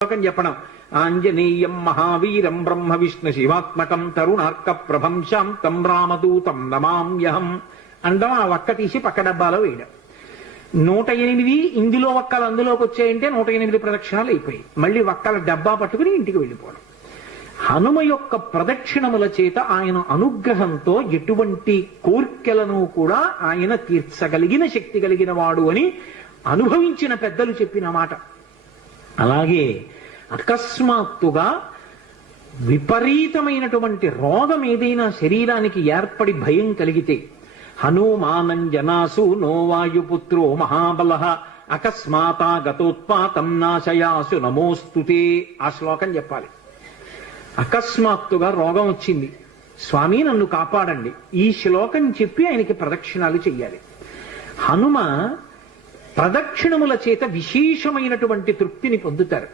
శ్లోకం చెప్పడం. ఆంజనేయం మహావీరం బ్రహ్మ విష్ణు శివాత్మకం తరుణార్క ప్రభం శాంతం రామదూతం నమామ్యహం అండం. ఆ వక్క తీసి పక్క డబ్బాలో వేయడం. 108 ఇందులో వక్కలు అందులోకి వచ్చాయంటే 108 ప్రదక్షిణాలు అయిపోయాయి. మళ్ళీ వక్కల డబ్బా పట్టుకుని ఇంటికి వెళ్ళిపోవడం. హనుమ యొక్క ప్రదక్షిణముల చేత ఆయన అనుగ్రహంతో ఎటువంటి కోర్కెలను కూడా ఆయన తీర్చగలిగిన శక్తి కలిగిన వాడు అని అనుభవించిన పెద్దలు చెప్పిన మాట. అలాగే అకస్మాత్తుగా విపరీతమైనటువంటి రోగం ఏదైనా శరీరానికి ఏర్పడి భయం కలిగితే, హనుమానంజనాసు నోవాయుపుత్రో మహాబల అకస్మాతా గతోత్పాతం నాశయాసు నమోస్తుతే. ఆ శ్లోకం చెప్పాలి. అకస్మాత్తుగా రోగం వచ్చింది, స్వామి నన్ను కాపాడండి, ఈ శ్లోకం చెప్పి ఆయనకి ప్రదక్షిణాలు చెయ్యాలి. హనుమ ప్రదక్షిణముల చేత విశేషమైనటువంటి తృప్తిని పొందుతారు.